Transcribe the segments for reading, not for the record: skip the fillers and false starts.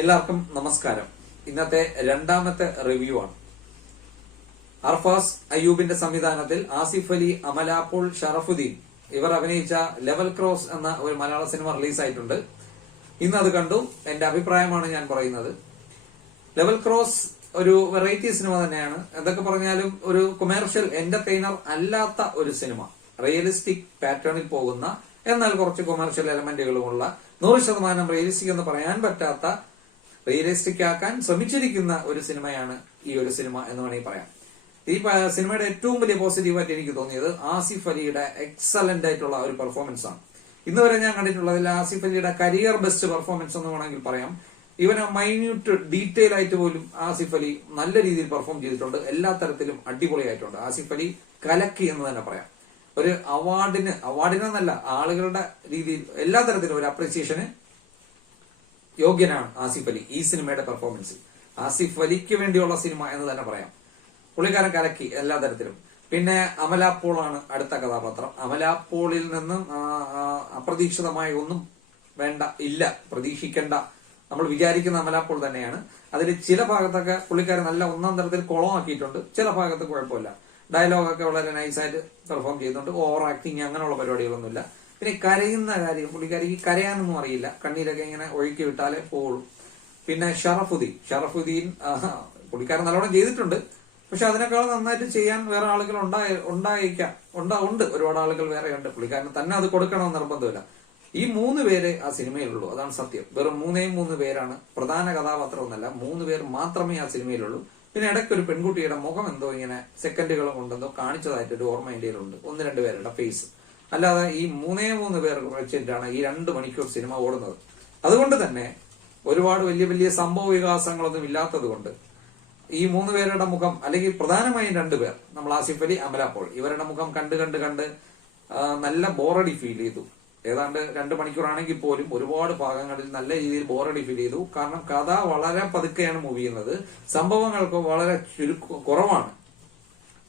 എല്ലാവർക്കും നമസ്കാരം. ഇന്നത്തെ രണ്ടാമത്തെ റിവ്യൂ ആണ്. അർഫാസ് അയ്യൂബിന്റെ സംവിധാനത്തിൽ ആസിഫ് അലി, അമല പോൾ, ഷറഫുദ്ദീൻ ഇവർ അഭിനയിച്ച ലെവൽ ക്രോസ് എന്ന ഒരു മലയാള സിനിമ റിലീസായിട്ടുണ്ട്. ഇന്ന് അത് കണ്ടു. എന്റെ അഭിപ്രായമാണ് ഞാൻ പറയുന്നത്. ലെവൽ ക്രോസ് ഒരു വെറൈറ്റി സിനിമ തന്നെയാണ്. എന്തൊക്കെ പറഞ്ഞാലും ഒരു കൊമേഴ്ഷ്യൽ എന്റർടൈനർ അല്ലാത്ത ഒരു സിനിമ, റിയലിസ്റ്റിക് പാറ്റേണിൽ പോകുന്ന എന്നാൽ കുറച്ച് കൊമേഴ്ഷ്യൽ എലമെന്റുകളുമുള്ള 100% റിയലിസ്റ്റിക് എന്ന് പറയാൻ പറ്റാത്ത, റിയലിസ്റ്റിക് ആക്കാൻ ശ്രമിച്ചിരിക്കുന്ന ഒരു സിനിമയാണ് ഈ ഒരു സിനിമ എന്ന് വേണമെങ്കിൽ പറയാം. ഈ സിനിമയുടെ ഏറ്റവും വലിയ പോസിറ്റീവായിട്ട് എനിക്ക് തോന്നിയത് ആസിഫ് അലിയുടെ എക്സലന്റ് ആയിട്ടുള്ള ഒരു പെർഫോമൻസ് ആണ്. ഇന്ന് വരെ ഞാൻ കണ്ടിട്ടുള്ളതിൽ ആസിഫ് അലിയുടെ കരിയർ ബെസ്റ്റ് പെർഫോമൻസ് എന്ന് വേണമെങ്കിൽ പറയാം. ഇവന് മൈന്യൂട്ട് ഡീറ്റെയിൽ ആയിട്ട് പോലും ആസിഫ് അലി നല്ല രീതിയിൽ പെർഫോം ചെയ്തിട്ടുണ്ട്. എല്ലാ തരത്തിലും അടിപൊളിയായിട്ടുണ്ട്. ആസിഫ് അലി കലക്കി എന്ന് തന്നെ പറയാം. ഒരു അവാർഡിനെന്നല്ല, ആളുകളുടെ രീതിയിൽ എല്ലാ തരത്തിലും ഒരു അപ്രീസിയേഷന് യോഗ്യനാണ് ആസിഫ് അലി. ഈ സിനിമയുടെ പെർഫോമൻസ് ആസിഫ് അലിക്ക് വേണ്ടിയുള്ള സിനിമ എന്ന് തന്നെ പറയാം. പുള്ളിക്കാരൻ കലക്കി എല്ലാ തരത്തിലും. പിന്നെ അമല പോൾ ആണ് അടുത്ത കഥാപാത്രം. അമല പോളിൽ നിന്ന് അപ്രതീക്ഷിതമായ ഒന്നും പ്രതീക്ഷിക്കേണ്ട. നമ്മൾ വിചാരിക്കുന്ന അമല പോൾ തന്നെയാണ്. അതിൽ ചില ഭാഗത്തൊക്കെ പുള്ളിക്കാരൻ നല്ല ഒന്നാം തരത്തിൽ കുളമാക്കിയിട്ടുണ്ട്, ചില ഭാഗത്ത് കുഴപ്പമില്ല. ഡയലോഗൊക്കെ വളരെ നൈസായിട്ട് പെർഫോം ചെയ്യുന്നുണ്ട്. ഓവർ ആക്ടിങ് അങ്ങനെയുള്ള പരിപാടികളൊന്നുമില്ല. പിന്നെ കരയുന്ന കാര്യം, പുള്ളിക്കാരിക്ക് കരയാനൊന്നും അറിയില്ല. കണ്ണീരൊക്കെ ഇങ്ങനെ ഒഴുക്കി വിട്ടാലേ പോവുള്ളൂ. പിന്നെ ഷറഫുദ്ദീൻ പുള്ളിക്കാരൻ നല്ലോണം ചെയ്തിട്ടുണ്ട്. പക്ഷെ അതിനേക്കാൾ നന്നായിട്ട് ചെയ്യാൻ വേറെ ആളുകൾ ഉണ്ട്. ഒരുപാട് ആളുകൾ വേറെ ഉണ്ട്. പുള്ളിക്കാരന് തന്നെ അത് കൊടുക്കണമെന്ന് നിർബന്ധമില്ല. ഈ 3 പേരെ ആ സിനിമയിലുള്ളൂ. അതാണ് സത്യം. വെറും 3 പേരാണ്. പ്രധാന കഥാപാത്രമൊന്നല്ല, 3 പേർ മാത്രമേ ആ സിനിമയിലുള്ളൂ. പിന്നെ ഇടയ്ക്ക് ഒരു പെൺകുട്ടിയുടെ മുഖം എന്തോ ഇങ്ങനെ സെക്കൻഡുകൾ കൊണ്ടെന്തോ കാണിച്ചതായിട്ട് ഒരു ഓർമ്മ ഇന്ത്യയിലുണ്ട്. 1-2 പേരുടെ ഫേസ്. അല്ലാതെ ഈ 3 പേർ വെച്ചിട്ടാണ് ഈ 2 മണിക്കൂർ സിനിമ ഓടുന്നത്. അതുകൊണ്ട് തന്നെ ഒരുപാട് വലിയ വലിയ സംഭവ വികാസങ്ങളൊന്നും ഇല്ലാത്തത് കൊണ്ട് ഈ 3 പേരുടെ മുഖം, അല്ലെങ്കിൽ പ്രധാനമായും 2 പേർ, നമ്മൾ ആസിഫ് അലി, അമല പോൾ, ഇവരുടെ മുഖം കണ്ട് നല്ല ബോറടി ഫീൽ ചെയ്തു. ഏതാണ്ട് 2 മണിക്കൂറാണെങ്കിൽ പോലും ഒരുപാട് ഭാഗങ്ങളിൽ നല്ല രീതിയിൽ ബോറടി ഫീൽ ചെയ്തു. കാരണം കഥ വളരെ പതുക്കെയാണ് മൂവ് ചെയ്യുന്നത്. സംഭവങ്ങൾക്ക് വളരെ കുറവാണ്.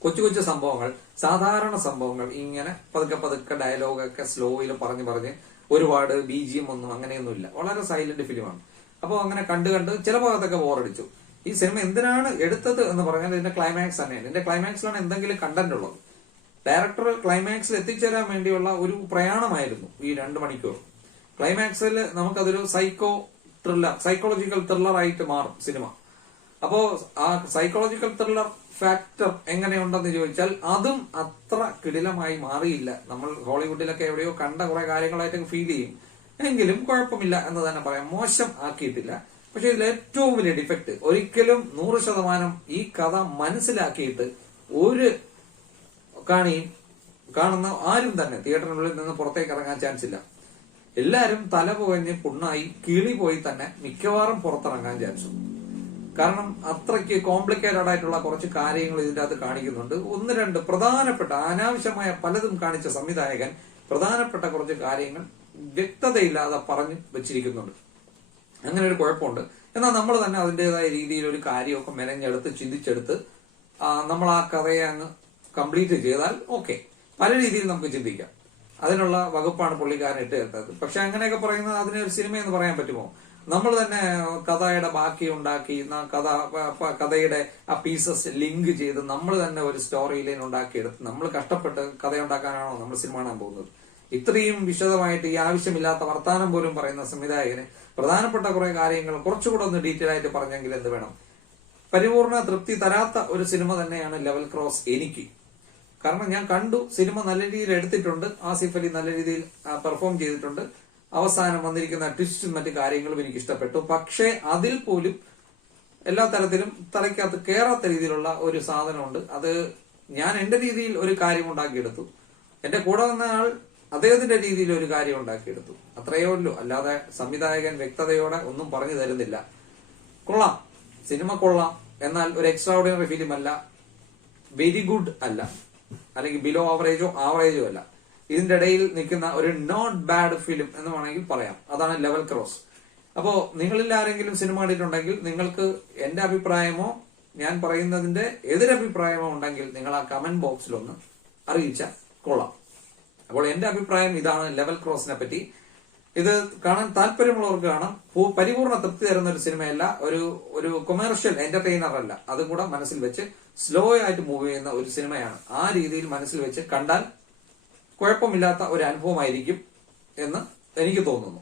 കൊച്ചു സംഭവങ്ങൾ, സാധാരണ സംഭവങ്ങൾ ഇങ്ങനെ പതുക്കെ ഡയലോഗൊക്കെ സ്ലോയിൽ പറഞ്ഞ് ഒരുപാട് BGM ഒന്നും അങ്ങനെയൊന്നുമില്ല. വളരെ സൈലന്റ് ഫിലിമാണ്. അപ്പോൾ അങ്ങനെ കണ്ട് ചില ഭാഗത്തൊക്കെ ബോറടിച്ചു. ഈ സിനിമ എന്തിനാണ് എടുത്തത് എന്ന് പറഞ്ഞാൽ ഇതിന്റെ ക്ലൈമാക്സ് തന്നെയാണ്. ഇതിന്റെ ക്ലൈമാക്സിലാണ് എന്തെങ്കിലും കണ്ടന്റ് ഉള്ളത്. ഡയറക്ടർ ക്ലൈമാക്സിൽ എത്തിച്ചേരാൻ വേണ്ടിയുള്ള ഒരു പ്രയാണമായിരുന്നു ഈ 2 മണിക്കൂർ. ക്ലൈമാക്സിൽ നമുക്കതൊരു സൈക്കോളജിക്കൽ ത്രില്ലർ ആയിട്ട് മാറും സിനിമ. അപ്പോ ആ സൈക്കോളജിക്കൽ ത്രില്ലർ ഫാക്ടർ എങ്ങനെയുണ്ടെന്ന് ചോദിച്ചാൽ അതും അത്ര കിടിലമായി മാറിയില്ല. നമ്മൾ ഹോളിവുഡിലൊക്കെ എവിടെയോ കണ്ട കുറെ കാര്യങ്ങളായിട്ട് ഫീൽ ചെയ്യും. എങ്കിലും കുഴപ്പമില്ല എന്ന് തന്നെ പറയാം. മോശം ആക്കിയിട്ടില്ല. പക്ഷെ ഇതിൽ ഏറ്റവും വലിയ ഡിഫക്ട്, ഒരിക്കലും 100% ഈ കഥ മനസ്സിലാക്കിയിട്ട് ഒരു കാണുന്ന ആരും തന്നെ തിയേറ്ററിനുള്ളിൽ നിന്ന് പുറത്തേക്ക് ഇറങ്ങാൻ ചാൻസ് ഇല്ല. എല്ലാരും തല പുകഞ്ഞ് പുണ്ണായി കിളി പോയി തന്നെ മിക്കവാറും പുറത്തിറങ്ങാൻ ചാൻസ്. കാരണം അത്രയ്ക്ക് കോംപ്ലിക്കേറ്റഡ് ആയിട്ടുള്ള കുറച്ച് കാര്യങ്ങൾ ഇതിന്റെ അകത്ത് കാണിക്കുന്നുണ്ട്. 1-2 പ്രധാനപ്പെട്ട, അനാവശ്യമായ പലതും കാണിച്ച സംവിധായകൻ പ്രധാനപ്പെട്ട കുറച്ച് കാര്യങ്ങൾ വ്യക്തതയില്ലാതെ പറഞ്ഞു വെച്ചിരിക്കുന്നുണ്ട്. അങ്ങനെ ഒരു കുഴപ്പമുണ്ട്. എന്നാൽ നമ്മൾ തന്നെ അതിൻ്റെതായ രീതിയിൽ ഒരു കാര്യമൊക്കെ മെനഞ്ഞെടുത്ത് ചിന്തിച്ചെടുത്ത് നമ്മൾ ആ കഥയെ അങ്ങ് കംപ്ലീറ്റ് ചെയ്താൽ ഓക്കെ, പല രീതിയിൽ നമുക്ക് ചിന്തിക്കാം. അതിനുള്ള വകുപ്പാണ് പുള്ളിക്കാരൻ ഇട്ട് ചേർത്തത്. പക്ഷെ അങ്ങനെയൊക്കെ പറയുന്നത് അതിനെ ഒരു സിനിമ എന്ന് പറയാൻ പറ്റുമോ? നമ്മൾ തന്നെ കഥയുടെ ബാക്കി ഉണ്ടാക്കി, കഥയുടെ ആ പീസസ് ലിങ്ക് ചെയ്ത് നമ്മൾ തന്നെ ഒരു സ്റ്റോറി ലൈൻ ഉണ്ടാക്കിയെടുത്ത് നമ്മൾ കഷ്ടപ്പെട്ട് കഥയുണ്ടാക്കാനാണോ നമ്മൾ സിനിമ കാണാൻ പോകുന്നത്? ഇത്രയും വിശദമായിട്ട് ഈ ആവശ്യമില്ലാത്ത വർത്താനം പോലും പറയുന്ന സംവിധായകന് പ്രധാനപ്പെട്ട കുറെ കാര്യങ്ങൾ കുറച്ചുകൂടെ ഒന്ന് ഡീറ്റെയിൽ ആയിട്ട് പറഞ്ഞെങ്കിൽ എന്ത് വേണം? പരിപൂർണ തൃപ്തി തരാത്ത ഒരു സിനിമ തന്നെയാണ് ലെവൽ ക്രോസ് എനിക്ക്. കാരണം ഞാൻ കണ്ടു, സിനിമ നല്ല രീതിയിൽ എടുത്തിട്ടുണ്ട്. ആസിഫ് അലി നല്ല രീതിയിൽ പെർഫോം ചെയ്തിട്ടുണ്ട്. അവസാനം വന്നിരിക്കുന്ന ട്വിസ്റ്റും മറ്റു കാര്യങ്ങളും എനിക്ക് ഇഷ്ടപ്പെട്ടു. പക്ഷേ അതിൽ പോലും എല്ലാ തരത്തിലും തലയ്ക്കകത്ത് കയറാത്ത രീതിയിലുള്ള ഒരു സാധനമുണ്ട്. അത് ഞാൻ എന്റെ രീതിയിൽ ഒരു കാര്യം ഉണ്ടാക്കിയെടുത്തു. എന്റെ കൂടെ വന്ന ആൾ അദ്ദേഹത്തിന്റെ രീതിയിൽ ഒരു കാര്യം ഉണ്ടാക്കിയെടുത്തു. അത്രയേ ഉള്ളൂ. അല്ലാതെ സംവിധായകൻ വ്യക്തതയോടെ ഒന്നും പറഞ്ഞു തരുന്നില്ല. കൊള്ളാം, സിനിമ കൊള്ളാം. എന്നാൽ ഒരു എക്സ്ട്രാ ഓർഡിനറി ഫിലിം അല്ല, വെരി ഗുഡ് അല്ല, അല്ലെങ്കിൽ ബിലോ ആവറേജോ അല്ല. ഇതിന്റെ ഇടയിൽ നിൽക്കുന്ന ഒരു നോട്ട് ബാഡ് ഫിലിം എന്ന് വേണമെങ്കിൽ പറയാം. അതാണ് ലെവൽ ക്രോസ്. അപ്പോ നിങ്ങളിൽ ആരെങ്കിലും സിനിമ കണ്ടിട്ടുണ്ടെങ്കിൽ നിങ്ങൾക്ക് എന്റെ അഭിപ്രായമോ ഞാൻ പറയുന്നതിന്റെ എതിരഭിപ്രായമോ ഉണ്ടെങ്കിൽ നിങ്ങൾ ആ കമന്റ് ബോക്സിലൊന്ന് അറിയിച്ചാൽ കൊള്ളാം. അപ്പോൾ എന്റെ അഭിപ്രായം ഇതാണ് ലെവൽ ക്രോസിനെ പറ്റി. ഇത് കാണാൻ താല്പര്യമുള്ളവർക്ക് കാണാം. പരിപൂർണ്ണ തൃപ്തി തരുന്ന ഒരു സിനിമയല്ല, ഒരു കൊമേഴ്ഷ്യൽ എന്റർടൈനർ അല്ല. അതും കൂടെ മനസ്സിൽ വെച്ച് സ്ലോ ആയിട്ട് മൂവ് ചെയ്യുന്ന ഒരു സിനിമയാണ്. ആ രീതിയിൽ മനസ്സിൽ വെച്ച് കണ്ടാൽ കുഴപ്പമില്ലാത്ത ഒരു അനുഭവമായിരിക്കും എന്ന് എനിക്ക് തോന്നുന്നു.